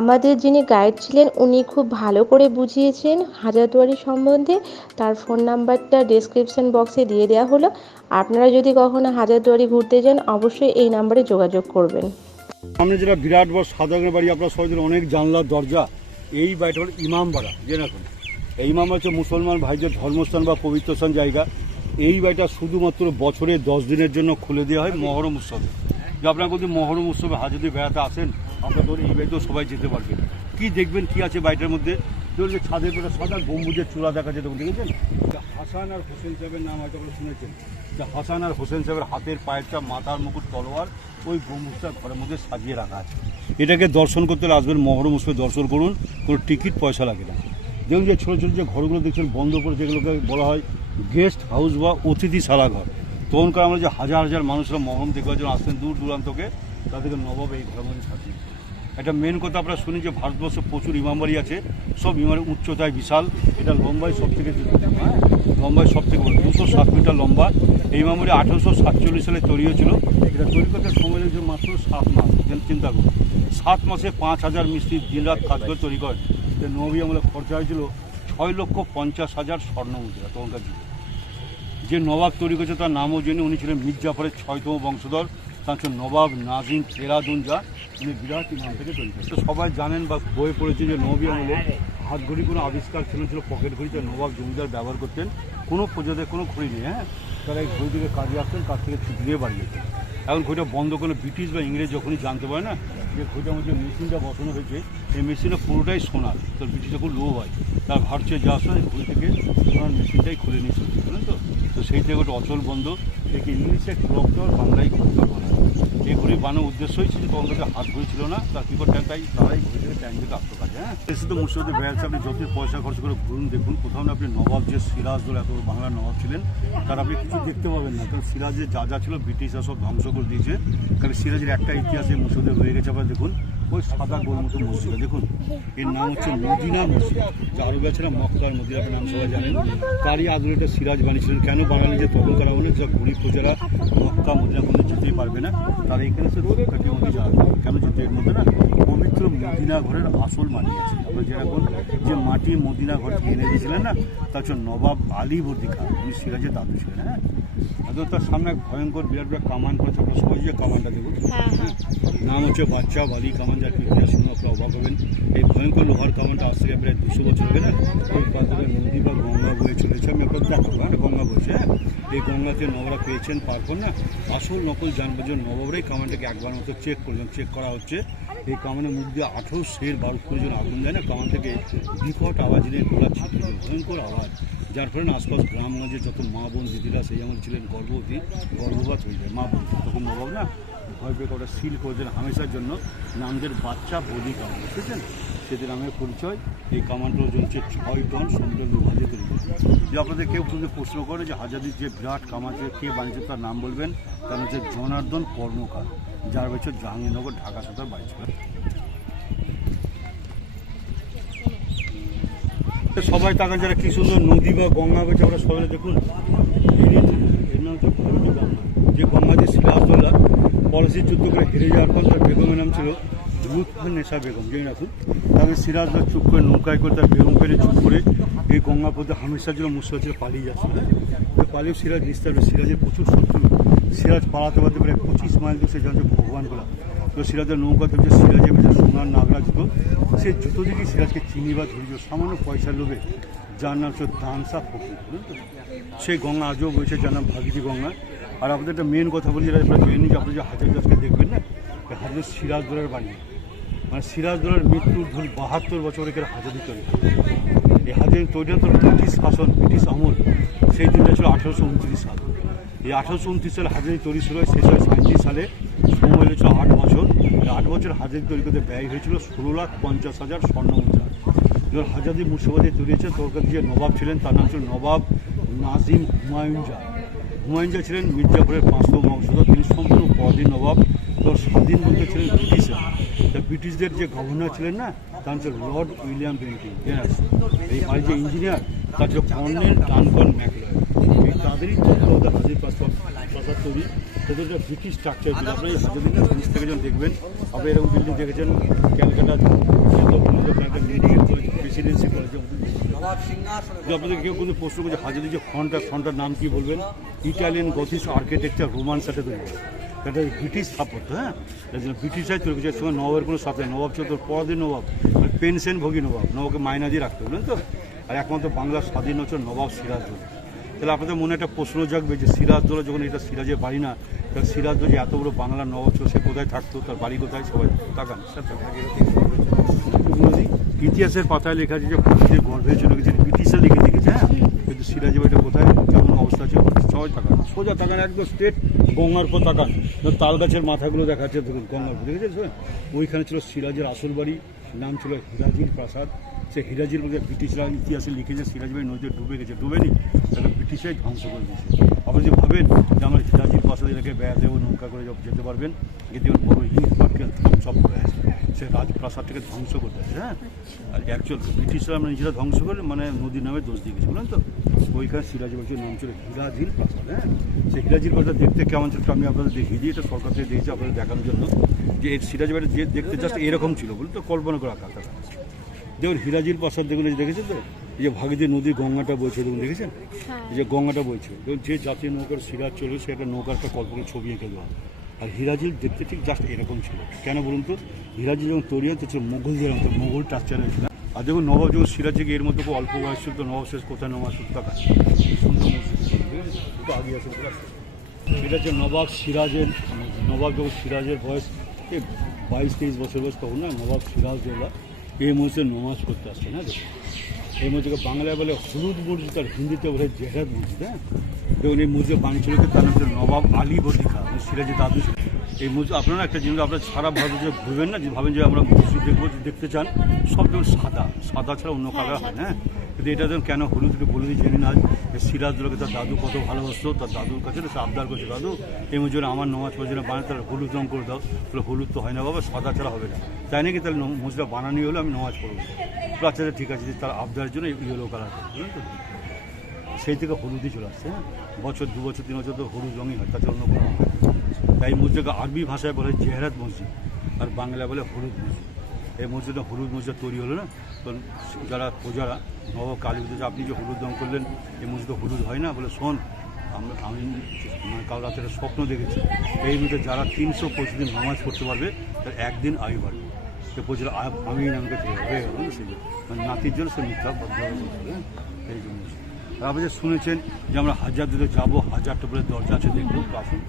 আমাদের যিনি গাইড ছিলেন, উনি খুব ভালো করে বুঝিয়েছেন হাজারদুয়ারি সম্বন্ধে। তার ফোন নাম্বারটা ডেসক্রিপশন বক্সে দিয়ে দেওয়া হলো। আপনারা যদি কখনো হাজারদুয়ারি ঘুরতে যান, অবশ্যই এই নাম্বারে যোগাযোগ করবেন। সামনে যেটা বিরাট বড় সাধারণের বাড়ি, আপনার সবাই অনেক জানলার দরজা। এই বাড়িটা হলো ইমামবাড়া, যে রাখুন এই ইমাম হচ্ছে মুসলমান ভাইদের ধর্মস্থান বা পবিত্রস্থান জায়গা। এই বাড়িটা শুধুমাত্র বছরে দশ দিনের জন্য খুলে দেওয়া হয় মহরম উৎসবে। যে আপনারা মহরম উৎসবে হাজারি বেড়াতে আসেন আপনার ধরুন এই বাড়িতেও সবাই যেতে পারবে। কি দেখবেন, কি আছে বাড়িটার মধ্যে? ধরুন যে ছাদের পেটে সাদা গম্বুজের চূড়া দেখা যেতে দেখেছেন? হাসান আর হোসেন সাহেবের নাম হয়তো আপনারা শুনেছেন। যে হাসান আর হোসেন সাহেবের হাতের পায়ের চাপ, মাথার মুকুট, তলোয়ার, ওই গম্বুজটা ঘরের মধ্যে সাজিয়ে রাখা আছে। এটাকে দর্শন করতে আসবেন মহরম উৎসবে দর্শন করুন, কোনো টিকিট পয়সা লাগে না। দেখুন যে ছোটো ছোটো যে ঘরগুলো দেখছেন, বন্ধ করে যেগুলোকে বলা হয় গেস্ট হাউস বা অতিথিশালা ঘর। তখনকার আমরা যে হাজার হাজার মানুষরা মহরম দেখবার জন্য আসতেন দূর দূরান্তকে তাদেরকে নবাব এই ঘরের মধ্যে সাজিয়ে দিতেন। একটা মেন কথা আমরা শুনি যে ভারতবর্ষে প্রচুর ইমামবাড়ি আছে, সব ইমামের উচ্চতায় বিশাল। এটা লম্বায় সব থেকে হ্যাঁ লম্বায় সব থেকে বড়। দুশো সাত মিটার লম্বা। এই ইমামবাড়ি আঠেরোশো সাতচল্লিশ সালে তৈরি হয়েছিল। এটা তৈরি করতে সময় লেগেছে মাত্র সাত মাস। চিন্তা করুন সাত মাসে পাঁচ হাজার মিস্ত্রি দিনরাত কাজ করে তৈরি করেন নবী আমলে খরচা হয়েছিল ছয় লক্ষ পঞ্চাশ হাজার স্বর্ণ মুদ্রা তখনকার যুগে যে নবাব তৈরি করেছে তার নামও জেনে উনি ছিলেন মির্জাফরের ছয়তম বংশধর। তার নবাব নাজিম ফেরাদুন যা উনি বিরাট ইমাম থেকে তৈরি তো সবাই জানেন বা বই পড়েছে যে নবী আমলে হাত ঘড়ি কোনো আবিষ্কার ছিল ছিল পকেট ঘড়ি যা নবাব জমিদার ব্যবহার করতেন। কোনো প্রজাদের কোনো ঘড়ি নেই হ্যাঁ? তারা এই ঘড়ি থেকে কাজে আসতেন, কাজ থেকে ছুটি নিয়ে এখন ঘড়িটা বন্ধ করে ব্রিটিশ বা ইংরেজ যখনই জানতে পারে না যে ঘড়িটার মধ্যে মেশিনটা বসানো হয়েছে এই মেশিনটা পুরোটাই সোনার। তো ব্রিটিশটা খুব লো হয়। তার ভারতীয় যা আসে ঘুরে থেকে সোনার মেশিনটাই খুলে নিয়ে চলছে বুঝলেন তো? তো সেই থেকে অচল বন্ধ। একে ইংলিশে ক্লক বাংলায় ঘড়িটা বানায় এই ঘড়ি বানানোর উদ্দেশ্যই ছিল থেকে হাত ঘুরেছিল ছিল না, তার কী করতেন তাই তারাই ঘুরে থেকে ট্যাঙ্ক থেকে আসতে পারে হ্যাঁ? এসে তো মুর্শিদাবাদে বেড়াচ্ছে আপনি যত পয়সা খরচ করে ঘুরুন, দেখুন, কোথাও না আপনি নবাব যে সিরাজদৌল এত বাংলার নবাব ছিলেন, তার আপনি কিছু দেখতে পাবেন না, কারণ সিরাজের যা যা ছিল, ব্রিটিশরা সব ধ্বংস করে দিয়েছে। কারণ সিরাজের একটা ইতিহাসে মুসুদে হয়ে গেছে আবার দেখুন। ওই সাদা গোল মতো মসজিদ দেখুন। এর নাম হচ্ছে মদিনা মসজিদ। যা আরবে ছিল মক্কার মদিনা আপনার নাম সবাই জানেন তারই আদলে এটা সিরাজ বানিয়েছিলেন কেন বানালেন যে তখন করা হলে, যা গরিব প্রজারা মক্কা মদিনা কোনো যেতেই পারবে না। তারা এখানে সে কাটি মধ্যে যাবে কেন যেতে এর মধ্যে না পবিত্র মদিনা ঘরের আসল মাটি আছে। আপনার যেরকম যে মাটি মদিনা ঘর এনে দিয়েছিলেন না, তার হচ্ছে নবাব আলী বর্দি খান। উনি সিরাজের দাদু ছিলেন হ্যাঁ? আদৌ তার সামনে ভয়ঙ্কর বিরাট বিরাট কামান আপনার সবাই যে কামানটা দেখুন নাম হচ্ছে বাচ্চা বালি কামান যার ইতিহাস শুনে আপনারা অবাক হবেন। এই ভয়ঙ্কর লোহার কামানটা আজ থেকে প্রায় দুশো বছর হবে না ওই পাশ থেকে নদী বা গঙ্গা বয়ে চলেছে। আমি আপনার দেখাবো হ্যাঁ গঙ্গা বইছে হ্যাঁ। এই গঙ্গাতে নবরা পেয়েছেন পারপর না আসল নকল জানবে যে নবরাই কামানটাকে একবার মতো চেক করলেন চেক করা হচ্ছে। এই কামানের মুখ দিয়ে আঠেরো শের বারো কুড়ি জন আগুন যায় না কামান থেকে বিকট আওয়াজ নিয়ে গোলা ছিটিয়ে ভয়ঙ্কর আওয়াজ। যার ফলে আশপাশ গ্রামগঞ্জে যত মা বোন, দিদিরা সেই যেমন ছিলেন গর্ভবতী, গর্ভপাত হয়ে যায়। মা বোন তখন নবাব না ভয় পেয়ে ওটা সিল করেছেন হামেশার জন্য। নামদের বাচ্চা বলি কামান বুঝেছেন সেদিন নামের পরিচয়। এই কামানটার ওজন হচ্ছে ছয় টন সমুদ্র লোহাজে তৈরি। যে আপনাদের কেউ যদি প্রশ্ন করে যে হাজারির যে বিরাট কামানকে কে বানিয়েছে তার নাম বলবেন, তার হচ্ছে জনার্দন কর্মকার, যার বছর জাহাঙ্গীরনগর, ঢাকা সাঁতার বাড়ি সবাই তাকান যারা কি সুন্দর নদী বা গঙ্গা বলছে আমরা সবাই দেখুন। যে গঙ্গা যে সিরাজদৌল্লা পলাশির যুদ্ধ করে হেরে যাওয়ার পর তার বেগমের নাম ছিল লুৎফা নেশা বেগম, জেনে রাখুন। তাদের সিরাজদৌল্লা চুপ করে, নৌকায় করে তার বেগম পেরে চুপ করে এই গঙ্গা পথে হামেশা ছিল মুর্শিদাবাদ ছিল, পালিয়ে যাচ্ছে হ্যাঁ? তো পালিয়েও সিরাজ নিস্তার সিরাজের প্রচুর শত্রু। সিরাজ পালাতে পারতে পারে পঁচিশ মাইল দূর সে জানছে ভগবান গোলা তো সিরাজের নৌকাতে যে সিরাজের ভিতরে সোনার নাগরা জুতো সে জুতো দিকে সিরাজকে চিনি বা ধরিয়ে সামান্য পয়সা লোভে। যার নাম হচ্ছে দানসা ফকির সেই গঙ্গা আজও বইছে, যার নাম ভাগীরথী গঙ্গা। আর আপনাদের একটা মেন কথা বলি যেটা জেনে যে আপনি যে হাজার দাসকে দেখবেন না হাজার সিরাজদৌলের বাড়ি মানে সিরাজদৌলের মৃত্যুর ধরুন বাহাত্তর বছর এখানে হাজারি তৈরি। এই হাজারি তৈরি তো ব্রিটিশ শাসন, ব্রিটিশ আমল, সেই দিনটা ছিল আঠেরোশো উনত্রিশ সাল। এই আঠারোশো উনত্রিশ সালে হাজারি তৈরি শুরু হয় শেষ হয় সাঁত্রিশ সালে সময় লেগেছিল আট বছর। আট বছর হাজারি তৈরি করতে ব্যয় হয়েছিল ষোলো লাখ পঞ্চাশ হাজার স্বর্ণ মুদ্রা। যখন হাজারি মুর্শিদাবাদে তৈরি হয়েছে তখন যে নবাব ছিলেন, তার নাম ছিল নবাব নাজিম হুমায়ুন জা হুমায়ুন জা ছিলেন মির্জাপুরের পাঁচশো বংশধর, তিনি সম্পূর্ণ পরাধীন নবাব। তো স্বাধীন বলতে ছিলেন ব্রিটিশরা। তা ব্রিটিশদের যে গভর্নর ছিলেন না, তার হচ্ছে লর্ড উইলিয়াম বেন্টিং এই বাড়ির যে ইঞ্জিনিয়ার, তার হচ্ছে কর্নেল ডানকন ম্যাকলয়। তাদেরই তত্ত্বাবধানে তৈরি সেটা একটা ব্রিটিশ স্ট্রাকচার ছিল ব্রিজ থেকে যখন দেখবেন, আপনি এরকম বিল্ডিং দেখেছেন, ক্যালকাটা প্রেসিডেন্সি প্রশ্ন যে নাম কি বলবেন? ইটালিয়ান সাথে ব্রিটিশ স্থাপত্য হ্যাঁ? নবাবের কোনো নবাব নবাব পেনশন ভোগী নবাব। নবাবকে মাইনা দিয়ে রাখতে বুঝলেন তো? আর একমাত্র বাংলার স্বাধীন হচ্ছে নবাব সিরাজদৌল্লা তাহলে আপনাদের মনে একটা প্রশ্ন জাগবে যে সিরাজদৌল্লা যখন এটা সিরাজের বাড়ি না, তাহলে সিরাজদৌল্লা যে এত বড় বাংলার নবাব ছিল সে কোথায় থাকতো? তার বাড়ি কোথায়? সবাই তাকান। ইতিহাসের পাতায় লেখা আছে যে পুরীতে গর্ভে চলে গেছে ব্রিটিশরা লিখে দিয়েছে হ্যাঁ? কিন্তু সিরাজ বাড়িটা কোথায়, কেমন অবস্থা আছে? সবাই তাকান। সোজা তাকান, একদম স্টেট গঙ্গার পর তাকান। তাল গাছের মাথাগুলো দেখা যাচ্ছে দেখুন গঙ্গার দেখেছেন? ওইখানে ছিল সিরাজের আসল বাড়ি, নাম ছিল হিরাজির প্রাসাদ। সে হিরাজির মধ্যে ব্রিটিশরা ইতিহাসে লিখেছে সিরাজ বাড়ি নদীতে ডুবে গেছে ডুবে নি তাকে ব্রিটিশরাই ধ্বংস করে দিয়েছে। আবার যে ভাবেন যে আমরা হিরাজির প্রাসাদে এটাকে বেড়াতে ও নৌকা করে যেতে পারবেন কিন্তু বড় ইট পাটকেল সব করে আছে সে রাজপ্রাসাদটাকে ধ্বংস করতে আছে হ্যাঁ? আর অ্যাকচুয়াল ব্রিটিশরা আমরা নিজেরা ধ্বংস করে মানে নদীর নামে দোষ দিয়ে গেছে বলেন তো? ওইখানে সিরাজ বলছে নাম ছিল হিরাজির প্রাসাদ হ্যাঁ? সেই হিরাজির প্রাসাদ দেখতে কেমন ছিল আমি আপনাদের দেখিয়ে দিই এটা সরকার থেকে দিয়েছে আপনাদের দেখানোর জন্য যে সিরাজ বাড়ি যে দেখতে জাস্ট এরকম ছিল বলুন তো? কল্পনা করে আঁকা দেখুন হিরাজির প্রাসাদ দেখুন এই দেখেছেন তো? এই যে ভাগীদের নদীর গঙ্গাটা বইছে দেখুন দেখেছেন? এই যে গঙ্গাটা বইছে। দেখুন যে জাতীয় নৌকার সিরাজ চলে সে একটা নৌকার একটা কল্পনা ছবি এঁকে দেওয়া। আর হিরাজিল দেখতে ঠিক জাস্ট এরকম ছিল। কেন বলুন তো? হিরাজি যখন তৈরি হয় তো ছিল মোগলদের মতো মোগল টাচারে ছিল আর দেখুন নবাব যখন সিরাজিকে এর মতো খুব অল্প বয়স ছিল তো নবাব শেষ কোথায় নবাব শেষ টাকা সুন্দর? আগে আছে এটা হচ্ছে নবাব সিরাজের নবাব যখন সিরাজের বয়স এই বাইশ তেইশ বছর বয়স তখন না নবাব সিরাজদৌল্লা এই মসজিদে নমাজ পড়তে আসছে, না এই মসজিদকে বাংলায় বলে হলুদ মসজিদ আর হিন্দিতে বলে জেহাদ মসজিদ হ্যাঁ? দেখুন, এই মসজিদ ছিল তার নাম নবাব আলী বদিকা সিরাজি দাদু এই মসজিদ আপনারা একটা জিনিস আপনারা সারা যে ঘুরবেন না যে ভাবেন যে আমরা মসজিদ দেখব দেখতে চান, সব যেমন সাদা সাদা ছাড়া অন্য কালার হয় হ্যাঁ? কিন্তু এটা দেখুন কেন হলুদ একটু বলে জেনে না সিরাজদুলকে তার দাদু কত ভালোবাসতো তার দাদুর কাছে সে আবদার করছে দাদু এই মজুরে আমার নমাজ পড়ছে বানায় তাহলে হলুদ রং করে দাও। তাহলে হলুদ তো হয় না বাবা সাদা ছাড়া হবে না। তাই নাকি তাহলে মসজিদটা বানানি হলে আমি নমাজ পড়ব। বলে, আচ্ছা আচ্ছা, ঠিক আছে যে তার আবদারের জন্য ইয়েলো কালার বুঝলেন তো? সেই থেকে হলুদই চলে আসছে হ্যাঁ? বছর দু বছর তিন বছর তো হলুদ রঙই হয় তাছাড়া অন্য কোনো। তাই মসজিদকে আরবি ভাষায় বলে জেহরাত মসজিদ আর বাংলায় বলে হলুদ মসজিদ। এই মসজিদটা হলুদ মসজিদ তৈরি হলো না? তখন যারা প্রজারা নব কালী পুজো আপনি যে হলুদ রং করলেন, এই মসজিদে হলুদ হয় না বলে শোন, আমরা, আমি মানে কাল রাতে একটা স্বপ্ন দেখেছি। এই মধ্যে যারা তিনশো পঁচিশ দিন নামাজ পড়তে পারবে, তার একদিন আয়ু বাড়বে। সে প্রচুর আমি আমাকে হয়ে গেল সেই মানে নাতির জন্য সে মিথ্যা এই জন্য। আপনি যে শুনেছেন যে আমরা হাজার দূরে যাব, হাজারটা বলে দরজা আছে, দেখব তো আসুন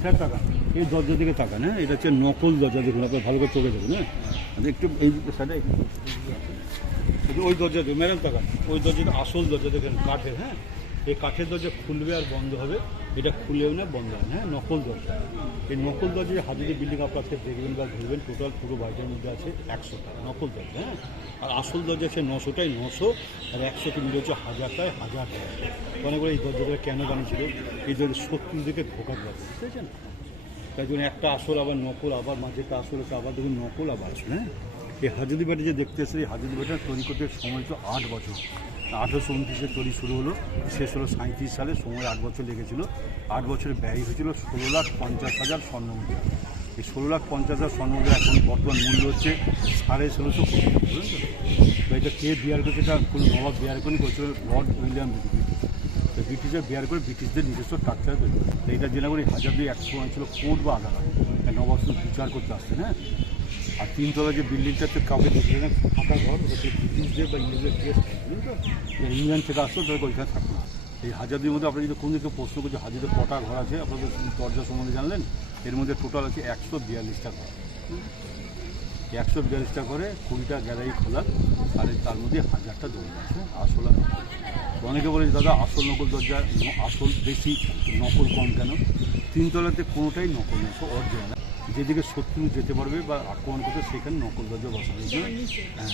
স্যার টাকা এই দরজা দিকে তাকান হ্যাঁ? এটা হচ্ছে নকল দরজা, দেখুন, আপনার ভালো করে চোখে দেখুন হ্যাঁ? একটু এই সাইডে ওই দরজা দেখুন, ম্যাডাম, তাকান। ওই দরজাটা আসল দরজা, দেখেন, কাঠের হ্যাঁ? এই কাঠের দরজা খুলবে আর বন্ধ হবে, এটা খুলেও না, বন্ধ না হ্যাঁ? নকল দরজা। এই নকল দরজা যে হাজিরি বিল্ডিং আপনার আজকে দেখবেন বা ঘুরবেন, টোটাল পুরো বাড়িটার মধ্যে আছে একশোটা নকল দরজা হ্যাঁ? আর আসল দরজা আছে নশোটাই নশো, আর একশোটি মিলে হচ্ছে হাজারটায় হাজার অনেক করে এই দরজাটা কেন বানিয়েছিল? এই দরজা শত্রু দিকে ধোকা দেওয়া বুঝতে তাই জন্য একটা আসল, আবার নকল, আবার মাঝে একটা আসল আছে আবার দেখুন নকল, আবার আসল হ্যাঁ? এই হাজুদি বাড়ি যে দেখতে এসে এই হাজুদি বাড়িটা তৈরি করতে সময় তো আট বছর। আঠেরোশো উনত্রিশে তৈরি শুরু হলো, শেষ হলো সাঁত্রিশ সালে, সময় আট বছর লেগেছিল। আট বছরের ব্যয় হয়েছিল ষোলো লাখ পঞ্চাশ হাজার স্বর্ণ মুদ্রা। এই ষোলো লাখ পঞ্চাশ হাজার স্বর্ণ মুদ্রা এখন বর্তমান মূল্য হচ্ছে সাড়ে ষোলোশো কোটি বুঝলেন তো? এটা কে বিয়ার করছে? এটা কোনো নবাব বিয়ার করে করছিল লর্ড উইলিয়াম ব্রিটিশের বিয়ার করে ব্রিটিশদের নিজস্ব স্ট্রাকচার তৈরি করে। জেনে করি হাজার দুই একশো ছিল কোর্ট বা আদালত নবাব বিচার করতে আসছে হ্যাঁ আর তিনতলা যে বিল্ডিংটাতে কাউকে দেখলে না ফাঁকা ঘর, ওটা ব্রিটিশদের বা ইংরেজদের তো ইংল্যান্ড থেকে আসতো তাদেরকে ওইখানে থাকতো না। এই হাজারদির মধ্যে আপনি যদি কোনো দিকে প্রশ্ন করছে হাজারে কটা ঘর আছে, আপনাদের দরজা সম্বন্ধে জানলেন, এর মধ্যে টোটাল আছে একশো বিয়াল্লিশটা ঘর একশো বিয়াল্লিশটা করে কুড়িটা গ্যালারি খোলা, আর তার মধ্যে হাজারটা দরজা আছে আসল অনেকে বলে দাদা আসল নকল দরজা আসল বেশি নকল কম কেন? তিনতলাতে কোনোটাই নকল না সব অরিজিনাল যেদিকে শত্রু যেতে পারবে বা আক্রমণ করতে সেখানে নকল দরজা বসানো হয়েছে। হ্যাঁ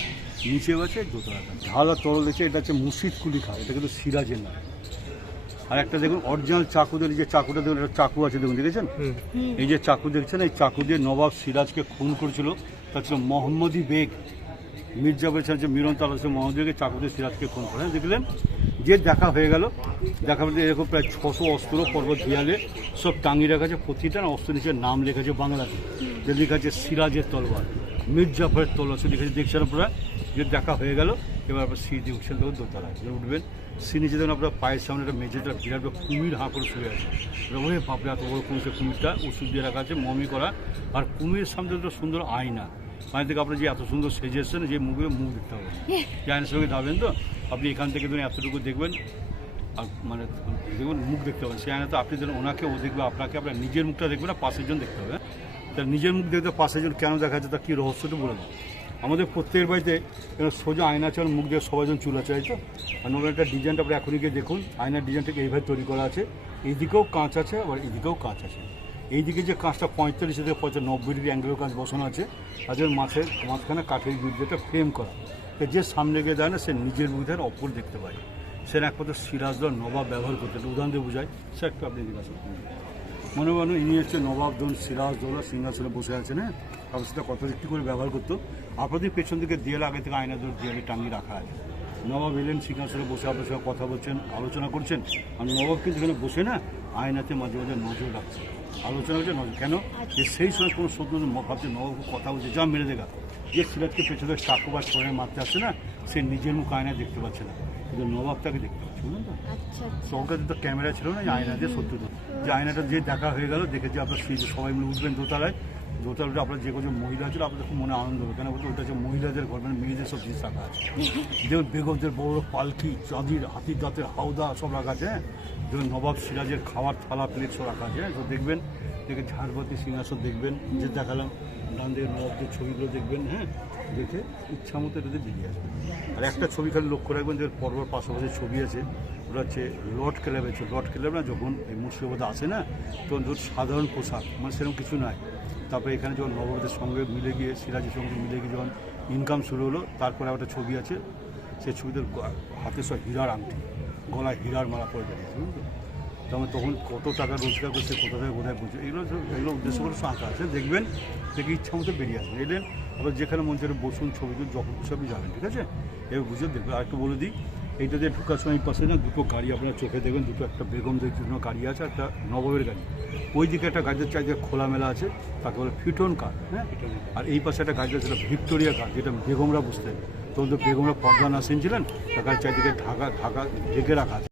নিচে আছে। দোতলাটা ঝাল আর তরল দেখছে এটা হচ্ছে মুর্শিদ কুলি খা এটা কিন্তু সিরাজের নাম। আর একটা দেখুন অরিজিনাল চাকুদের যে চাকুটা দেখুন একটা চাকু আছে দেখুন দেখেছেন? এই যে চাকু দেখছেন এই চাকু দিয়ে নবাব সিরাজকে খুন করেছিল তা ছিল মোহাম্মদী বেগ। মির্জা বলছেন যে মিরন তালাসে মোহাম্মদ বেগে চাকু দিয়ে সিরাজকে খুন করে হ্যাঁ, দেখলেন? যে দেখা হয়ে গেল, দেখা বলতে এরকম প্রায় ছশো অস্ত্র, পর্বত দেয়ালে সব টাঙিয়ে রাখা আছে। প্রতিটা অস্ত্র নিচে নাম লেখা আছে বাংলাতে। যে লেখা আছে সিরাজের তলবার মীর জাফরের তলবার সে লিখেছে দেখছেন আপনারা? যে দেখা হয়ে গেল, এবার আপনার সিঁড়ি দিয়ে উঠছেন তখন দোতলায়। যে উঠবেন সি নিচে দেখুন আপনার পায়ের সামনে একটা মেঝেটা বিরাট কুমির হাঁ করে শুয়ে আছে। ওরে বাপরে, এত বড় কুমির, সে কুমিরটা ওষুধ দিয়ে রাখা আছে, মমি করা। আর কুমির সামনে একটা সুন্দর আয়না। মানে থেকে আপনি যে এত সুন্দর সেজে এসছেন যে মুখে মুখ দেখতে হবে। আইনের সঙ্গে যাবেন তো? আপনি এখান থেকে ধরুন এতটুকু দেখবেন আর মানে দেখবেন মুখ দেখতে হবে। সেই আয়নাতে আপনি ধরুন ওনাকে ও দেখবে আপনাকে আপনার নিজের মুখটা দেখবেন না পাশের জন দেখতে হবে? তার নিজের মুখ দেখতে পাশের জন কেন দেখা যাচ্ছে তার কী রহস্যটা বলে দেয় আমাদের প্রত্যেকের বাড়িতে সোজা আয়না আর মুখ দিয়ে সবাইজন চুল আছে তাই তো? আর একটা ডিজাইনটা আপনি এখনই গিয়ে দেখুন আয়নার ডিজাইনটাকে এইভাবে তৈরি করা আছে। এদিকেও কাঁচ আছে আবার এদিকেও কাঁচ আছে। এইদিকে যে কাঁচটা পঁয়তাল্লিশ থেকে পঁয়তাল্লিশ নব্বই ডিগ্রি অ্যাঙ্গেলের কাঁচ বসানো আছে তাদের মাছের মাঝখানে কাঠের বিদ্যুৎটা ফ্রেম করা। যে সামনে গিয়ে না সে নিজের মুখের অপর দেখতে পায়। সে একমাত্র সিরাজদর নবাব ব্যবহার করতেন উদাহরণ দিয়ে বোঝায় সে একটু আপনি জিজ্ঞাসা মনে মনে ইনি হচ্ছে নবাব দোল, সিরাজদৌলা সিংহাসনে বসে আছেন হ্যাঁ? তারপর সেটা কত একটু করে ব্যবহার করতো। আপনাদের পেছন দিকে দেয়াল, আগে থেকে আয়না দৌড় দেয়ালে টাঙিয়ে রাখা আছে। নবাব এলেন, সিংহাসনে বসে আপনার সঙ্গে কথা বলছেন, আলোচনা করছেন। আর নবাব কিন্তু এখানে বসে না, আয়নাতে মাঝে মাঝে নজর রাখছে আলোচনা নজর কেন? যে সেই সময় কোনো শত্রু ভাবছে নবাব কথা বলছে যা মেরে দেখা যে সিরাজকে পেছনে চাকু বা ছড়ে মারতে আসছে না সে নিজের মুখ আয়নায় দেখতে পাচ্ছে না। কিন্তু নবাব তাকে দেখতে পাচ্ছে বুঝলেন তো? আচ্ছা আচ্ছা। চৌকাতে তো ক্যামেরা ছিল না যে আয়না দিয়ে সত্যি তো যে আয়নাটা যে দেখা হয়ে গেল দেখে যে আপনার সেই সবাই মিলে উঠবেন দোতলায়। দোতলাটা আপনার যে কোনো মহিলা ছিল আপনাদের খুব মনে আনন্দ হবে। কেন বলতে ওটা হচ্ছে মহিলাদের ঘর মানে মেয়েদের সব জিনিস রাখা আছে। যেমন বেগমদের বড় বড় পালকি চাঁদির হাতির দাঁতের হাওদা সব রাখা আছে হ্যাঁ? নবাব সিরাজের খাওয়ার থালা প্লেট সব রাখা আছে হ্যাঁ? তো দেখবেন, দেখে ঝাড়বাতি সিংহাসন দেখবেন, যে দেখালাম, ডান দিকে নবাবদের ছবিগুলো দেখবেন হ্যাঁ? দেখে ইচ্ছা মতো এটাতে বেরিয়ে আসবে আর একটা ছবি খালি লক্ষ্য রাখবেন, যে পরপর পাশাপাশি ছবি আছে, ওটা হচ্ছে লর্ড ক্লাব আছে। লর্ড ক্লাব না, যখন এই মুর্শিদাবাদে আসে না, তখন ধর সাধারণ পোশাক মানে সেরকম কিছু নাই। তারপরে এখানে যখন নবাবদের সঙ্গে মিলে গিয়ে, সিরাজের সঙ্গে মিলে গিয়ে যখন ইনকাম শুরু হলো, তারপরে একটা ছবি আছে, সেই ছবিতে গ- হাতে সব হীরার আংটি। গলায় হীরার মালা পরে দাঁড়িয়েছে বুঝলেন তো তখন তখন কত টাকা রোজগার করছে কোথা থেকে কোথায় করছে এগুলো এগুলো উদ্দেশ্য করে আঁকা আছে। দেখবেন, দেখে ইচ্ছা মতো বেরিয়ে আসবেন এলেন আবার যেখানে মন চাইলে বসুন, ছবি তুলে যখন সবই যাবেন, ঠিক আছে? এবার বুঝে দেখবেন আর একটু বলে দিই, এইটা দিয়ে ঢুকার সময় পাশে না দুটো গাড়ি আপনার চোখে দেখবেন, দুটো একটা বেগমদের জন্য গাড়ি আছে, একটা নবমের গাড়ি। ওই দিকে একটা গাড়ির চারিদিকে খোলামেলা আছে, তাকে বলে ফিটন কার হ্যাঁ? আর এই পাশে একটা গাড়ি সেটা ভিক্টোরিয়া কার, যেটা বেগমরা বসতেন তখন তো বেগমরা পর্দা না ছিলেন গাড়ির চারিদিকে ঢাকা ঢাকা ঢেকে রাখা